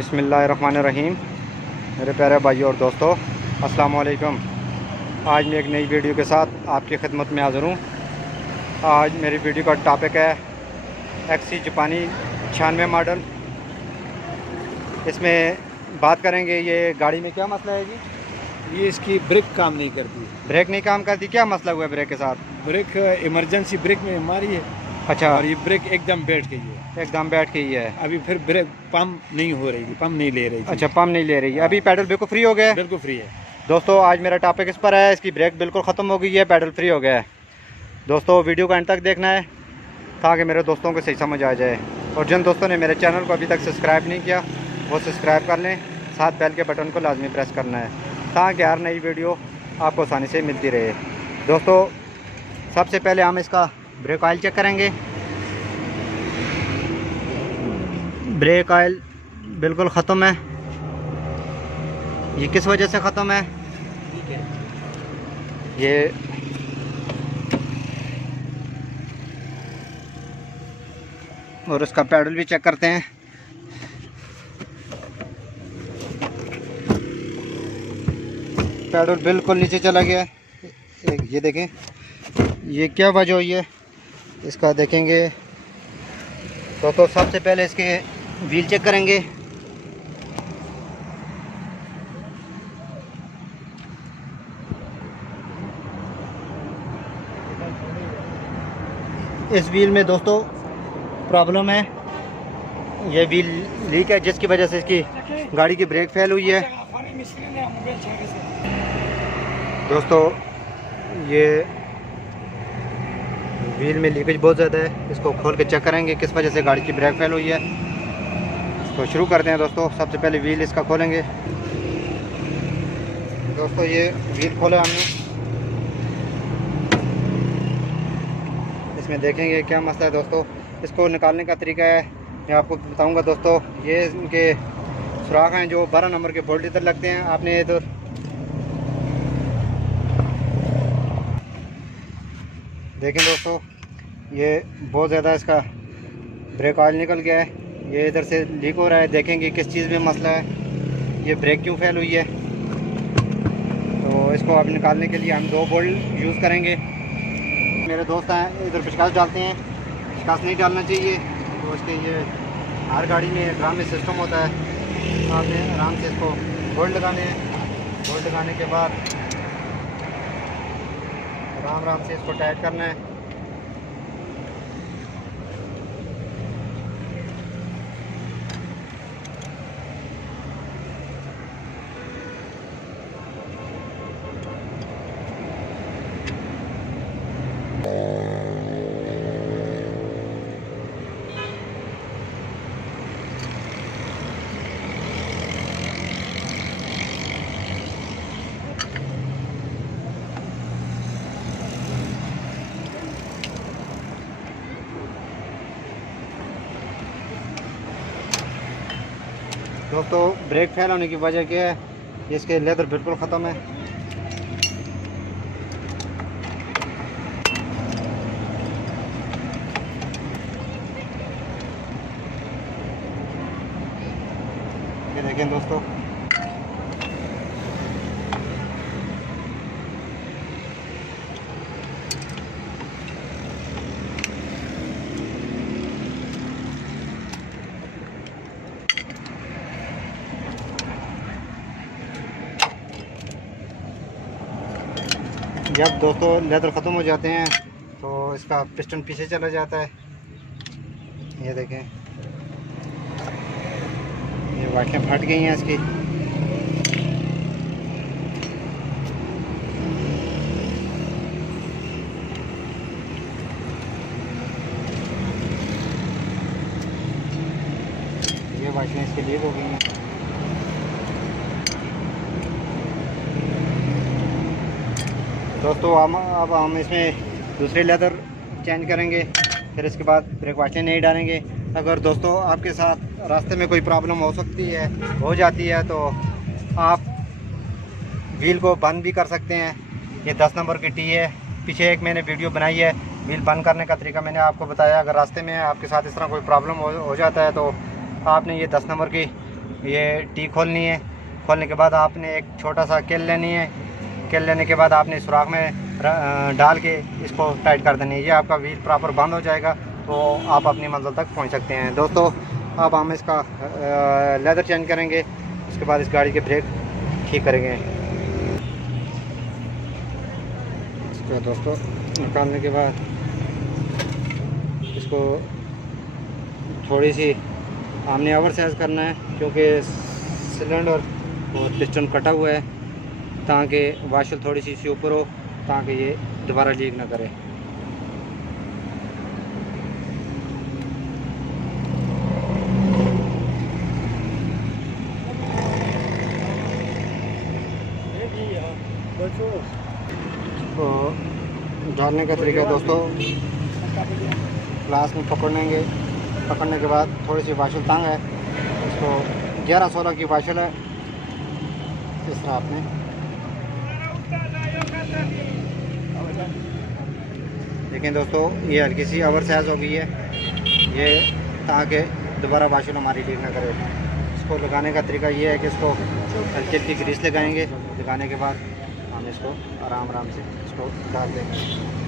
बिस्मिल्लाहिर्रहमानिर्रहीम। मेरे प्यारे भाइयों और दोस्तों, अस्सलाम वालेकुम। आज मैं एक नई वीडियो के साथ आपकी खिदमत में हाज़िर हूँ। आज मेरी वीडियो का टॉपिक है एक्सी जापानी 96 मॉडल। इसमें बात करेंगे ये गाड़ी में क्या मसला है जी। ये इसकी ब्रेक काम नहीं करती। ब्रेक नहीं काम करती, क्या मसला हुआ है ब्रेक के साथ? ब्रेक इमरजेंसी ब्रेक में मारी है। अच्छा, और ये ब्रेक एकदम बैठ गई है। एकदम बैठ गई है। अभी फिर ब्रेक पंप नहीं हो रही थी, पंप नहीं ले रही थी। अच्छा, पंप नहीं ले रही है। अभी पेडल बिल्कुल फ्री हो गया है। बिल्कुल फ्री है दोस्तों, आज मेरा टॉपिक इस पर है, इसकी ब्रेक बिल्कुल ख़त्म हो गई है, पेडल फ्री हो गया है। दोस्तों, वीडियो को एंड तक देखना है ताकि मेरे दोस्तों को सही समझ आ जाए। और जिन दोस्तों ने मेरे चैनल को अभी तक सब्सक्राइब नहीं किया वो सब्सक्राइब कर लें, साथ बेल के बटन को लाजमी प्रेस करना है ताकि हर नई वीडियो आपको आसानी से मिलती रहे। दोस्तों, सबसे पहले हम इसका ब्रेक ऑयल चेक करेंगे। ब्रेक ऑयल बिल्कुल ख़त्म है। ये किस वजह से ख़त्म है? ये और उसका पैडल भी चेक करते हैं। पैडल बिल्कुल नीचे चला गया है। ये देखें, ये क्या वजह हुई है इसका देखेंगे। तो सबसे पहले इसके व्हील चेक करेंगे। इस व्हील में दोस्तों प्रॉब्लम है, ये व्हील लीक है जिसकी वजह से इसकी गाड़ी की ब्रेक फेल हुई है। दोस्तों, ये व्हील में लीकेज बहुत ज़्यादा है, इसको खोल के चेक करेंगे किस वजह से गाड़ी की ब्रेक फेल हुई है। तो शुरू करते हैं दोस्तों। सबसे पहले व्हील इसका खोलेंगे। दोस्तों, ये व्हील खोला हमने, इसमें देखेंगे क्या मसला है। दोस्तों, इसको निकालने का तरीका है मैं आपको बताऊंगा। दोस्तों, ये इनके सुराख हैं जो 12 नंबर के बोल्ट इधर लगते हैं। आपने इधर देखें दोस्तों, ये बहुत ज़्यादा इसका ब्रेक ऑयल निकल गया है, ये इधर से लीक हो रहा है। देखेंगे किस चीज़ में मसला है, ये ब्रेक क्यों फेल हुई है। तो इसको अब निकालने के लिए हम 2 बोल्ट यूज़ करेंगे। मेरे दोस्त हैं इधर पिचकास डालते हैं, पिचकास नहीं डालना चाहिए। तो इसके ये हर गाड़ी में ड्राम में सिस्टम होता है, आपने आराम से इसको बोल्ट लगाने हैं। बोल्ट लगाने के बाद आराम से इसको टाइट करना है। दोस्तों, ब्रेक फेल होने की वजह क्या है, इसके लेदर बिल्कुल ख़त्म है। ये देखें दोस्तों, जब दोस्तों लेदर ख़त्म हो जाते हैं तो इसका पिस्टन पीछे चला जाता है। ये देखें, ये वाटियाँ फट गई हैं इसकी। ये वाटियाँ इसके लीक हो गई हैं। दोस्तों, अब हम इसमें दूसरी लेदर चेंज करेंगे, फिर इसके बाद ब्रेक वाशर नहीं डालेंगे। अगर दोस्तों आपके साथ रास्ते में कोई प्रॉब्लम हो जाती है तो आप व्हील को बंद भी कर सकते हैं। ये 10 नंबर की टी है, पीछे एक मैंने वीडियो बनाई है व्हील बंद करने का तरीका मैंने आपको बताया। अगर रास्ते में आपके साथ इस तरह कोई प्रॉब्लम हो जाता है तो आपने ये 10 नंबर की ये टी खोलनी है। खोलने के बाद आपने एक छोटा सा किल लेनी है। किल लेने के बाद आपने सुराख में डाल के इसको टाइट कर देनी है। ये आपका व्हील प्रॉपर बंद हो जाएगा तो आप अपनी मंजिल तक पहुंच सकते हैं। दोस्तों अब हम इसका लेदर चेंज करेंगे, उसके बाद इस गाड़ी के ब्रेक ठीक करेंगे। इसको दोस्तों निकालने के बाद इसको थोड़ी सी हमने ओवर साइज करना है, क्योंकि सिलेंडर और पिस्टन कटा हुआ है, ताकि वाशल थोड़ी सी ऊपर हो, ताकि ये दोबारा लीक ना करे। तो डालने का तरीका दोस्तों, ग्लास में पकड़ेंगे। पकड़ने के बाद थोड़ी सी वाशल तंग है, इसको 11-16 की वाशल है, इस तरह आपने देखें दोस्तों, ये हल्की सी ओवर साइज हो गई है ये, ताकि दोबारा वाशल हमारी लीक ना करे। इसको लगाने का तरीका ये है कि इसको हल्की हल्की ग्रीस लगाएंगे। लगाने के बाद हम इसको आराम से इसको डाल देंगे।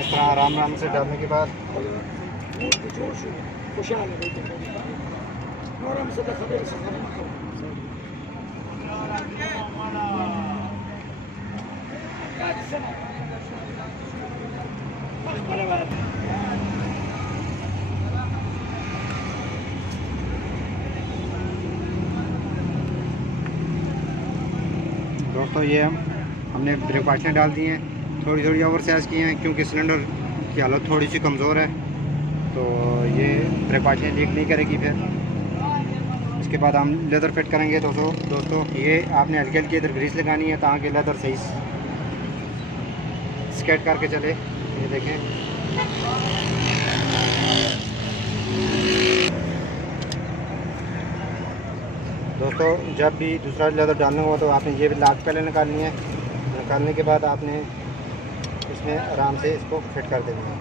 इस तरह आराम से डालने के बाद दोस्तों ये हमने ब्रेक वाशलें डाल दी हैं, थोड़ी ओवर साइज़ की हैं, क्योंकि सिलेंडर की हालत थोड़ी सी कमज़ोर है, तो ये ब्रेक वाशलें लीक नहीं करेगी। फिर इसके बाद हम लेदर फिट करेंगे। दोस्तों ये आपने हल्की हल्की इधर ग्रीस लगानी है, ताकि लेदर सही स्केट करके चले। ये देखें, दोस्तों जब भी दूसरा लेदर डालना हो तो आपने ये भी लाक पहले निकालनी है। निकालने के बाद आपने इसमें आराम से इसको फिट कर देना है।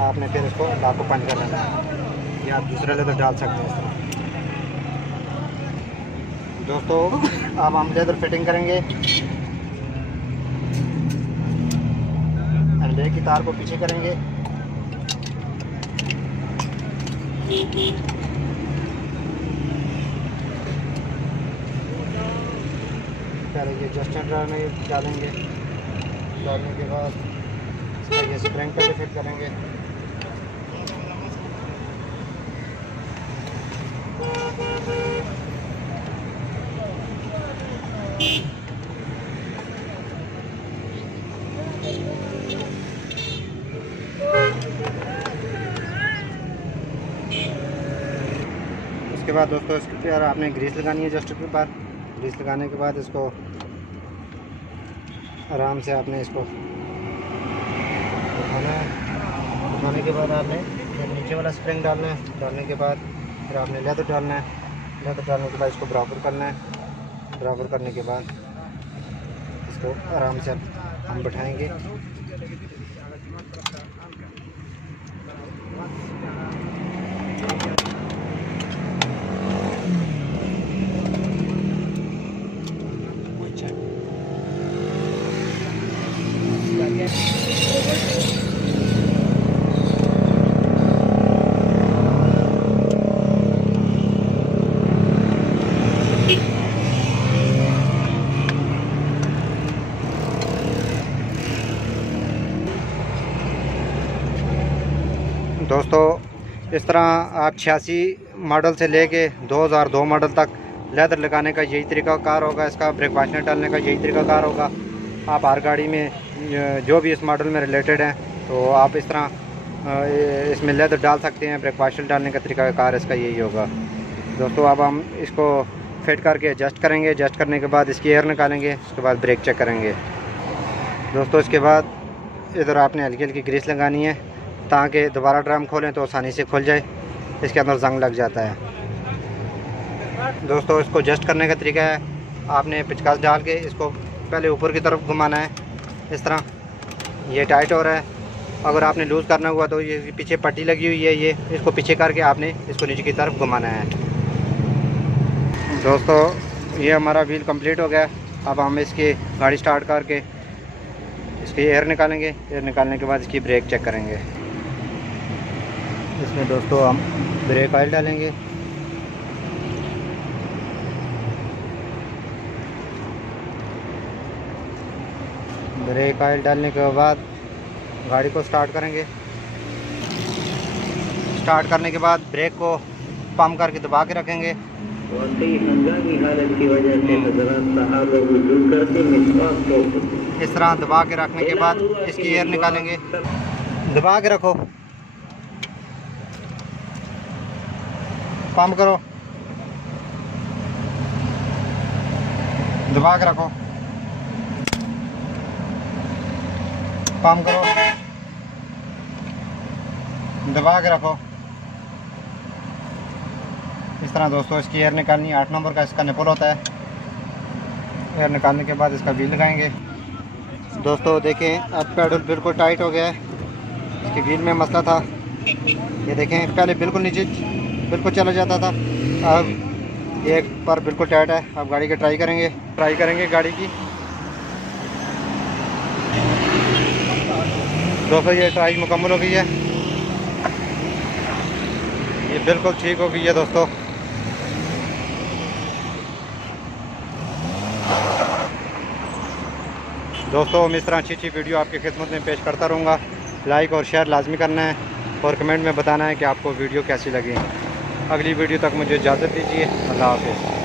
आपने फिर इसको लाक को पंच कर लेना है, या आप दूसरा लेदर डाल सकते हैं इस तरह। दोस्तों अब हम लेदर फिटिंग करेंगे। ब्रेक की तार को पीछे करेंगे। पहले ये जस्टर डालेंगे। डालने के बाद इसका ये स्प्रिंग पहले फिट करेंगे। उसके बाद दोस्तों इसके ऊपर आपने ग्रीस लगानी है। जस्ट के ऊपर ग्रीस लगाने के बाद इसको आराम से आपने इसको उठाना है। उठाने के बाद आपने नीचे वाला स्प्रिंग डालना है। डालने के बाद फिर आपने लेदर डालना है। लेदर डालने के बाद इसको बराबर करना है। बराबर करने के बाद इसको आराम से हम बैठाएंगे। दोस्तों इस तरह आप 86 मॉडल से लेके 2002 मॉडल तक लेदर लगाने का यही तरीक़ाकार होगा। इसका ब्रेक वाशर डालने का यही तरीक़ाकार होगा। आप हर गाड़ी में जो भी इस मॉडल में रिलेटेड हैं तो आप इस तरह इसमें लेदर डाल सकते हैं। ब्रेक वाशर डालने का तरीक़ाकार इसका यही होगा। दोस्तों अब हम इसको फिट करके एडजस्ट करेंगे। एडजस्ट करने के बाद इसकी एयर निकालेंगे, उसके बाद ब्रेक चेक करेंगे। दोस्तों इसके बाद इधर आपने हल्की हल्की ग्रीस लगानी है ताकि दोबारा ड्रम खोलें तो आसानी से खुल जाए, इसके अंदर जंग लग जाता है। दोस्तों इसको एडजस्ट करने का तरीका है, आपने पिचकास डाल के इसको पहले ऊपर की तरफ घुमाना है इस तरह, ये टाइट हो रहा है। अगर आपने लूज़ करना हुआ तो ये पीछे पट्टी लगी हुई है, ये इसको पीछे करके आपने इसको नीचे की तरफ घुमाना है। दोस्तों ये हमारा व्हील कंप्लीट हो गया। अब हम इसकी गाड़ी स्टार्ट करके इसकी एयर निकालेंगे। एयर निकालने के बाद इसकी ब्रेक चेक करेंगे। इसमें दोस्तों हम ब्रेक ऑयल डालेंगे। ब्रेक ऑयल डालने के बाद गाड़ी को स्टार्ट करेंगे। स्टार्ट करने के बाद ब्रेक को पंप करके दबा के रखेंगे। इस तरह दबा के रखने के बाद इसकी एयर निकालेंगे। दबा के रखो, पंप करो, दबा के रखो, पंप करो, दबा के रखो। इस तरह दोस्तों इसकी एयर निकालनी है। 8 नंबर का इसका निपल होता है। एयर निकालने के बाद इसका व्हील लगाएंगे। दोस्तों देखें अब पेडल बिल्कुल टाइट हो गया है। इसके व्हील में मसला था, ये देखें पहले बिल्कुल नीचे बिल्कुल चला जाता था, अब एक पर बिल्कुल टाइट है। अब गाड़ी की ट्राई करेंगे गाड़ी की। दोस्तों ये ट्राई मुकम्मल हो गई है, ये बिल्कुल ठीक हो गई है। दोस्तों मैं इस तरह अच्छी वीडियो आपकी खिदमत में पेश करता रहूँगा। लाइक और शेयर लाजमी करना है और कमेंट में बताना है कि आपको वीडियो कैसी लगी। अगली वीडियो तक मुझे इजाज़त दीजिए। अल्लाह हाफ़िज़।